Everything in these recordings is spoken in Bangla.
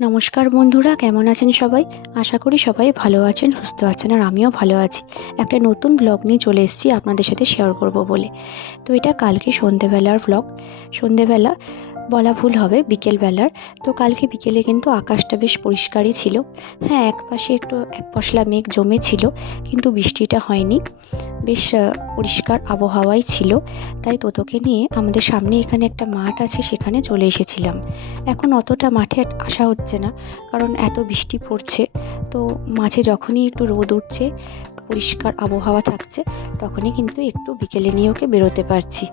নমস্কার বন্ধুরা, কেমন আছেন সবাই? আশা করি সবাই ভালো আছেন, সুস্থ আছেন, আর আমিও ভালো আছি। একটা নতুন ব্লগ নিয়ে চলে এসেছি আপনাদের সাথে শেয়ার করব বলে। তো এটা কালকে সন্ধেবেলার ব্লগ। সন্ধেবেলা বলা ভুল হবে, বিকেলবেলার। তো কালকে বিকেলে কিন্তু আকাশটা বেশ পরিষ্কারই ছিল। হ্যাঁ, একপাশে একটু এক পশলা মেঘ জমেছিল, কিন্তু বৃষ্টিটা হয়নি। বেশ পরিষ্কার আবহাওয়াই ছিল। তাই তোতোকে নিয়ে আমাদের সামনে এখানে একটা মাঠ আছে, সেখানে চলে এসেছিলাম। এখন অতটা মাঠে আসা হচ্ছে না, কারণ এত বৃষ্টি পড়ছে। তো মাঝে যখনই একটু রোদ উঠছে, পরিষ্কার আবহাওয়া থাকছে, তখনই কিন্তু একটু বিকেলে নিয়ে ওকে বেরোতে পারছি।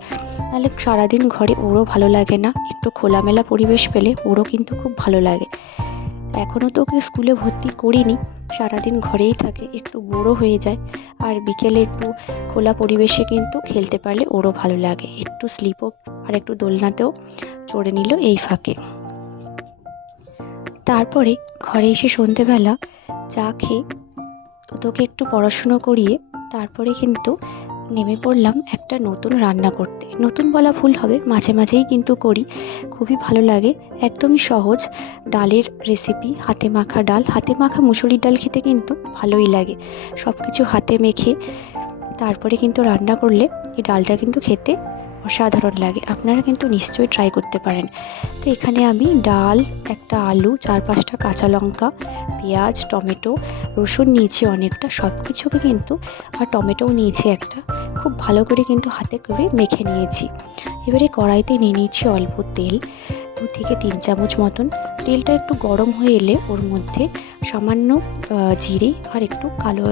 নাহলে সারাদিন ঘরে ওরও ভালো লাগে না, একটু খোলামেলা পরিবেশ পেলে ওরও কিন্তু খুব ভালো লাগে। এখনও তো ওকে স্কুলে ভর্তি করিনি, সারাদিন ঘরেই থাকে, একটু বোরও হয়ে যায়। আর বিকেলে একটু খোলা পরিবেশে কিন্তু খেলতে পারলে ওরও ভালো লাগে। একটু স্লিপও আর একটু দোলনাতেও চড়ে নিল এই ফাঁকে। তারপরে ঘরে এসে সন্ধেবেলা চা খেয়ে তোকে একটু পড়াশুনো করিয়ে তারপরে কিন্তু নেমে পড়লাম একটা নতুন রান্না করতে। নতুন বলা ভুল হবে, মাঝে মাঝেই কিন্তু করি, খুবই ভালো লাগে। একদমই সহজ ডালের রেসিপি, হাতে মাখা ডাল। হাতে মাখা মুসুরির ডাল খেতে কিন্তু ভালোই লাগে। সব কিছু হাতে মেখে তারপরে কিন্তু রান্না করলে এই ডালটা কিন্তু খেতে অসাধারণ লাগে। আপনারা কিন্তু নিশ্চয়ই ট্রাই করতে পারেন। তো এখানে আমি ডাল, একটা আলু, 4-5টা কাঁচা লঙ্কা, পেঁয়াজ, টমেটো, রসুন নিয়েছি অনেকটা, সব কিছুকে কিন্তু, আর টমেটোও নিয়েছি একটা, খুব ভালো করে কিন্তু হাতে করে মেখে নিয়েছি। এবারে কড়াইতে নিয়ে নিয়েছি অল্প তেল, 2 থেকে 3 চামচ মতন। তেলটা একটু গরম হয়ে এলে ওর মধ্যে সামান্য জিরে আর একটু কালো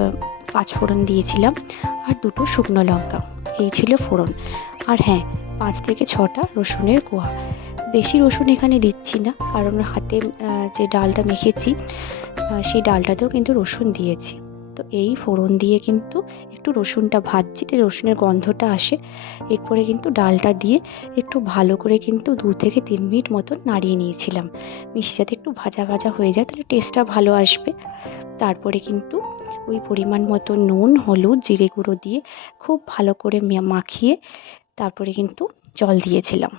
পাঁচফোড়ন দিয়েছিলাম, আর 2টো শুকনো লঙ্কা। এই ছিল ফোড়ন। আর হ্যাঁ, 5 থেকে 6টা রসুনের কোয়া। বেশি রসুন এখানে দিচ্ছি না, কারণ হাতে যে ডালটা মেখেছি সেই ডালটাতেও কিন্তু রসুন দিয়েছি। তো এই ফোড়ন দিয়ে কিন্তু একটু রসুনটা ভাজছি, তো রসুনের গন্ধটা আসে। এরপরে কিন্তু ডালটা দিয়ে একটু ভালো করে কিন্তু 2 থেকে 3 মিনিট মতন নাড়িয়ে নিয়েছিলাম। মিশে যাতে একটু ভাজা ভাজা হয়ে যায়, তাহলে টেস্টটা ভালো আসবে। তারপরে কিন্তু ওই পরিমাণ মতো নুন, হলুদ, জিরে গুঁড়ো দিয়ে খুব ভালো করে মাখিয়ে তারপরে কিন্তু জল দিয়েছিলাম।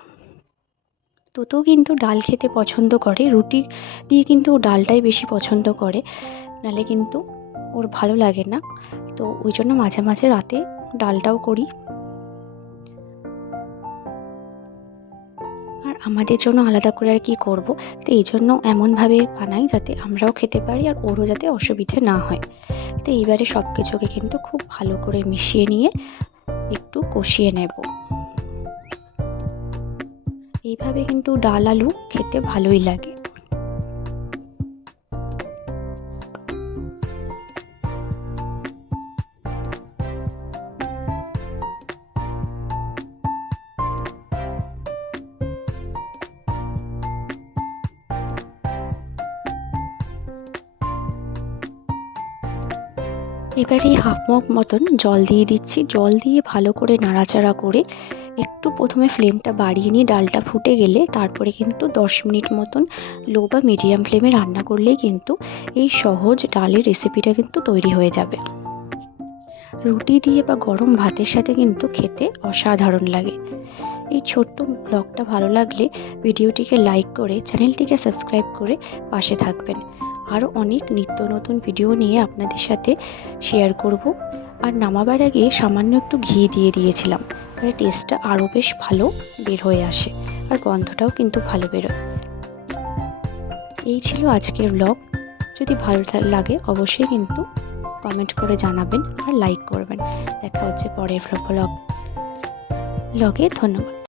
তোতো কিন্তু ডাল খেতে পছন্দ করে, রুটি দিয়ে কিন্তু ও ডালটাই বেশি পছন্দ করে, নাহলে কিন্তু ওর ভালো লাগে না। তো ওই জন্য মাঝে মাঝে রাতে ডালটাও করি। আর আমাদের জন্য আলাদা করে আর কি করব, তো এই জন্য এমনভাবে বানাই যাতে আমরাও খেতে পারি আর ওরও যাতে অসুবিধে না হয়। তো এইবারে সব কিছুকে কিন্তু খুব ভালো করে মিশিয়ে নিয়ে একটু কষিয়ে নেব। এইভাবে কিন্তু ডাল আলু খেতে ভালোই লাগে। এবারে হাফ মগ মতন জল দিয়ে দিচ্ছি। জল দিয়ে ভালো করে নাড়াচাড়া করে একটু প্রথমে ফ্লেমটা বাড়িয়ে নিয়ে ডালটা ফুটে গেলে তারপরে কিন্তু 10 মিনিট মতন লো বা মিডিয়াম ফ্লেমে রান্না করলেই কিন্তু এই সহজ ডালের রেসিপিটা কিন্তু তৈরি হয়ে যাবে। রুটি দিয়ে বা গরম ভাতের সাথে কিন্তু খেতে অসাধারণ লাগে। এই ছোট্ট ব্লগটা ভালো লাগলে ভিডিওটিকে লাইক করে চ্যানেলটিকে সাবস্ক্রাইব করে পাশে থাকবেন। আরও অনেক নিত্য নতুন ভিডিও নিয়ে আপনাদের সাথে শেয়ার করব। আর নামাবার আগে সামান্য একটু ঘি দিয়ে দিয়েছিলাম, তাহলে টেস্টটা আরও বেশ ভালো বের হয়ে আসে, আর গন্ধটাও কিন্তু ভালো বেরোয়। এই ছিল আজকের ব্লগ। যদি ভালো লাগে অবশ্যই কিন্তু কমেন্ট করে জানাবেন আর লাইক করবেন। দেখা হচ্ছে পরের ব্লগে। ধন্যবাদ।